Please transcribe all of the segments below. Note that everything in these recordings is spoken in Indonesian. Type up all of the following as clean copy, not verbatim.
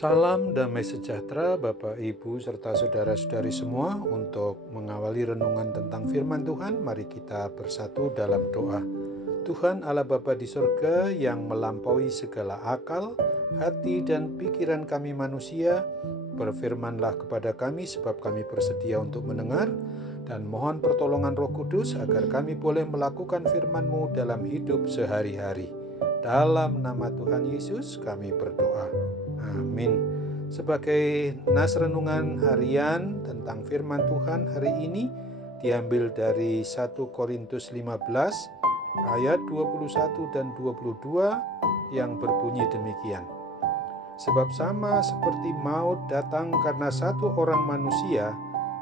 Salam damai sejahtera Bapak, Ibu, serta saudara-saudari semua. Untuk mengawali renungan tentang firman Tuhan, mari kita bersatu dalam doa. Tuhan Allah Bapa di surga yang melampaui segala akal, hati dan pikiran kami manusia, berfirmanlah kepada kami sebab kami bersedia untuk mendengar, dan mohon pertolongan Roh Kudus agar kami boleh melakukan firman-Mu dalam hidup sehari-hari. Dalam nama Tuhan Yesus kami berdoa. Amin. Sebagai nas renungan harian tentang firman Tuhan hari ini diambil dari 1 Korintus 15 ayat 21 dan 22 yang berbunyi demikian. Sebab sama seperti maut datang karena satu orang manusia,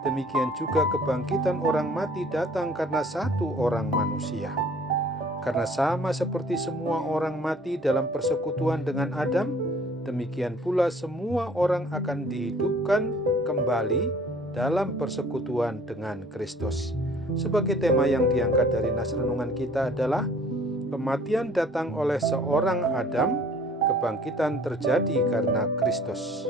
demikian juga kebangkitan orang mati datang karena satu orang manusia. Karena sama seperti semua orang mati dalam persekutuan dengan Adam, demikian pula semua orang akan dihidupkan kembali dalam persekutuan dengan Kristus. Sebagai tema yang diangkat dari nas renungan kita adalah kematian datang oleh seorang Adam, kebangkitan terjadi karena Kristus.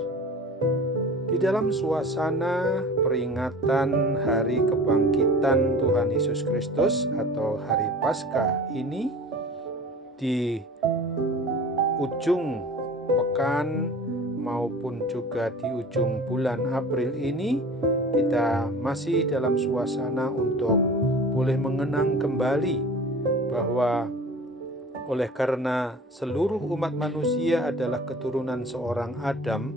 Di dalam suasana peringatan hari kebangkitan Tuhan Yesus Kristus atau hari Paskah ini, di ujung pekan maupun juga di ujung bulan April ini, kita masih dalam suasana untuk boleh mengenang kembali bahwa oleh karena seluruh umat manusia adalah keturunan seorang Adam,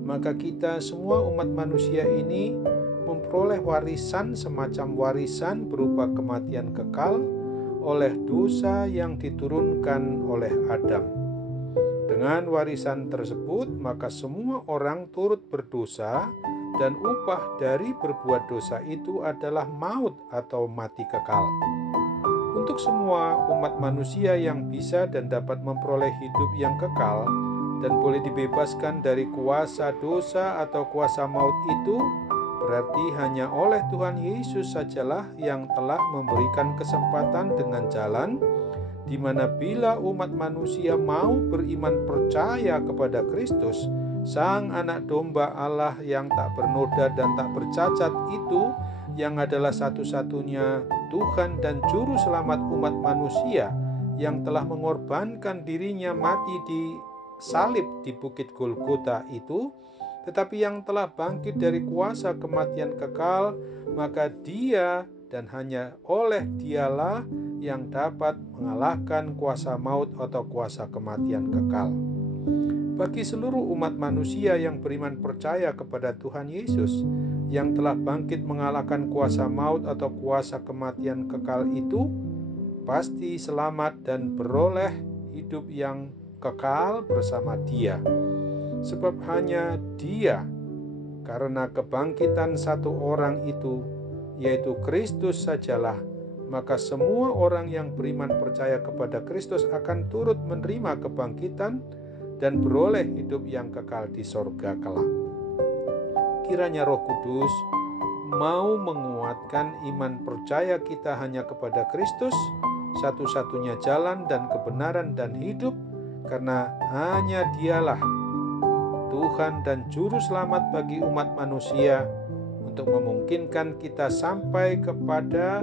maka kita semua umat manusia ini memperoleh warisan, semacam warisan berupa kematian kekal oleh dosa yang diturunkan oleh Adam. Dengan warisan tersebut, maka semua orang turut berdosa, dan upah dari berbuat dosa itu adalah maut atau mati kekal. Untuk semua umat manusia yang bisa dan dapat memperoleh hidup yang kekal dan boleh dibebaskan dari kuasa dosa atau kuasa maut itu, berarti hanya oleh Tuhan Yesus sajalah yang telah memberikan kesempatan dengan jalan di mana bila umat manusia mau beriman percaya kepada Kristus, Sang Anak Domba Allah yang tak bernoda dan tak bercacat itu, yang adalah satu-satunya Tuhan dan Juru Selamat umat manusia, yang telah mengorbankan dirinya mati di salib di Bukit Golgota itu, tetapi yang telah bangkit dari kuasa kematian kekal, maka Dia dan hanya oleh Dialah yang dapat mengalahkan kuasa maut atau kuasa kematian kekal. Bagi seluruh umat manusia yang beriman percaya kepada Tuhan Yesus yang telah bangkit mengalahkan kuasa maut atau kuasa kematian kekal itu, pasti selamat dan beroleh hidup yang kekal bersama Dia. Sebab hanya Dia, karena kebangkitan satu orang itu, yaitu Kristus sajalah, maka semua orang yang beriman percaya kepada Kristus akan turut menerima kebangkitan dan beroleh hidup yang kekal di sorga kelak. Kiranya Roh Kudus mau menguatkan iman percaya kita hanya kepada Kristus, satu-satunya jalan dan kebenaran dan hidup, karena hanya Dialah Tuhan dan Juru Selamat bagi umat manusia, untuk memungkinkan kita sampai kepada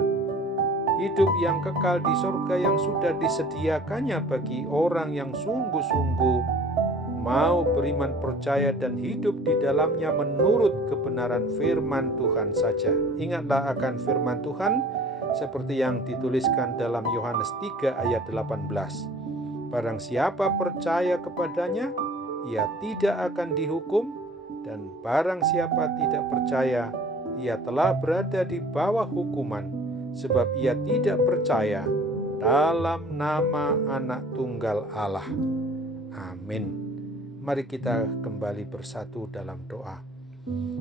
hidup yang kekal di surga yang sudah disediakannya bagi orang yang sungguh-sungguh mau beriman percaya dan hidup di dalamnya menurut kebenaran firman Tuhan saja. Ingatlah akan firman Tuhan seperti yang dituliskan dalam Yohanes 3 ayat 18. Barang siapa percaya kepadanya, ia tidak akan dihukum, dan barang siapa tidak percaya, ia telah berada di bawah hukuman, sebab ia tidak percaya dalam nama Anak Tunggal Allah. Amin. Mari kita kembali bersatu dalam doa.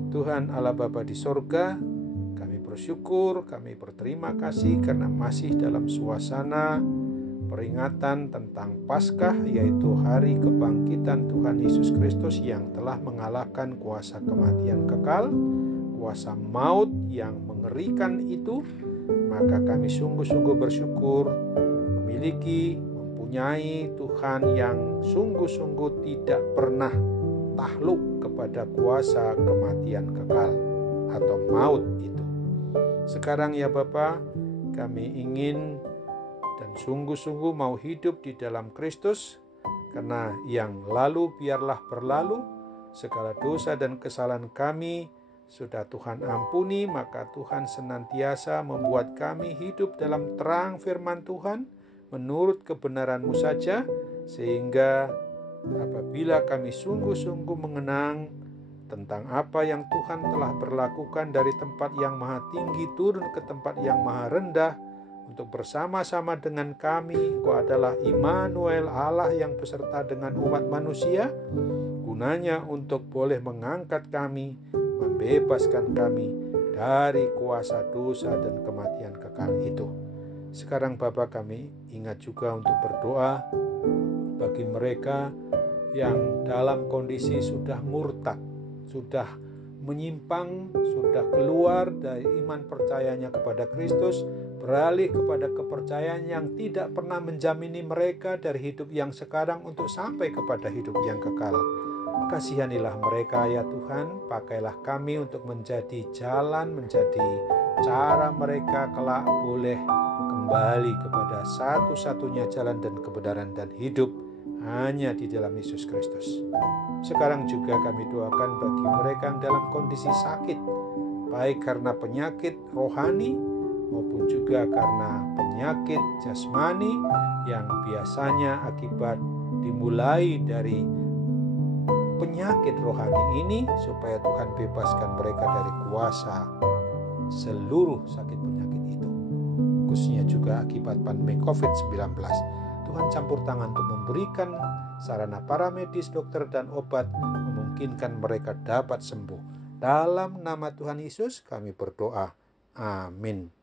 Tuhan Allah Bapa di sorga, kami bersyukur, kami berterima kasih karena masih dalam suasana peringatan tentang Paskah, yaitu hari kebangkitan Tuhan Yesus Kristus yang telah mengalahkan kuasa kematian kekal, kuasa maut yang mengerikan itu. Maka kami sungguh-sungguh bersyukur mempunyai Tuhan yang sungguh-sungguh tidak pernah takluk kepada kuasa kematian kekal atau maut itu. Sekarang ya Bapa, kami ingin dan sungguh-sungguh mau hidup di dalam Kristus, karena yang lalu biarlah berlalu, segala dosa dan kesalahan kami sudah Tuhan ampuni, maka Tuhan senantiasa membuat kami hidup dalam terang firman Tuhan, menurut kebenaran-Mu saja, sehingga apabila kami sungguh-sungguh mengenang tentang apa yang Tuhan telah berlakukan dari tempat yang maha tinggi turun ke tempat yang maha rendah, untuk bersama-sama dengan kami, Engkau adalah Immanuel, Allah yang beserta dengan umat manusia, gunanya untuk boleh mengangkat kami, membebaskan kami dari kuasa dosa dan kematian kekal itu. Sekarang Bapa, kami ingat juga untuk berdoa bagi mereka yang dalam kondisi sudah murtad, sudah menyimpang, sudah keluar dari iman percayanya kepada Kristus, beralih kepada kepercayaan yang tidak pernah menjamini mereka dari hidup yang sekarang untuk sampai kepada hidup yang kekal. Kasihanilah mereka ya Tuhan, pakailah kami untuk menjadi jalan, menjadi cara mereka kelak boleh kembali kepada satu-satunya jalan dan kebenaran dan hidup hanya di dalam Yesus Kristus. Sekarang juga kami doakan bagi mereka yang dalam kondisi sakit, baik karena penyakit rohani maupun juga karena penyakit jasmani yang biasanya akibat dimulai dari penyakit rohani ini, supaya Tuhan bebaskan mereka dari kuasa seluruh sakit penyakit itu, khususnya juga akibat pandemi COVID-19. Tuhan campur tangan untuk memberikan sarana paramedis, dokter, dan obat, memungkinkan mereka dapat sembuh. Dalam nama Tuhan Yesus kami berdoa. Amin.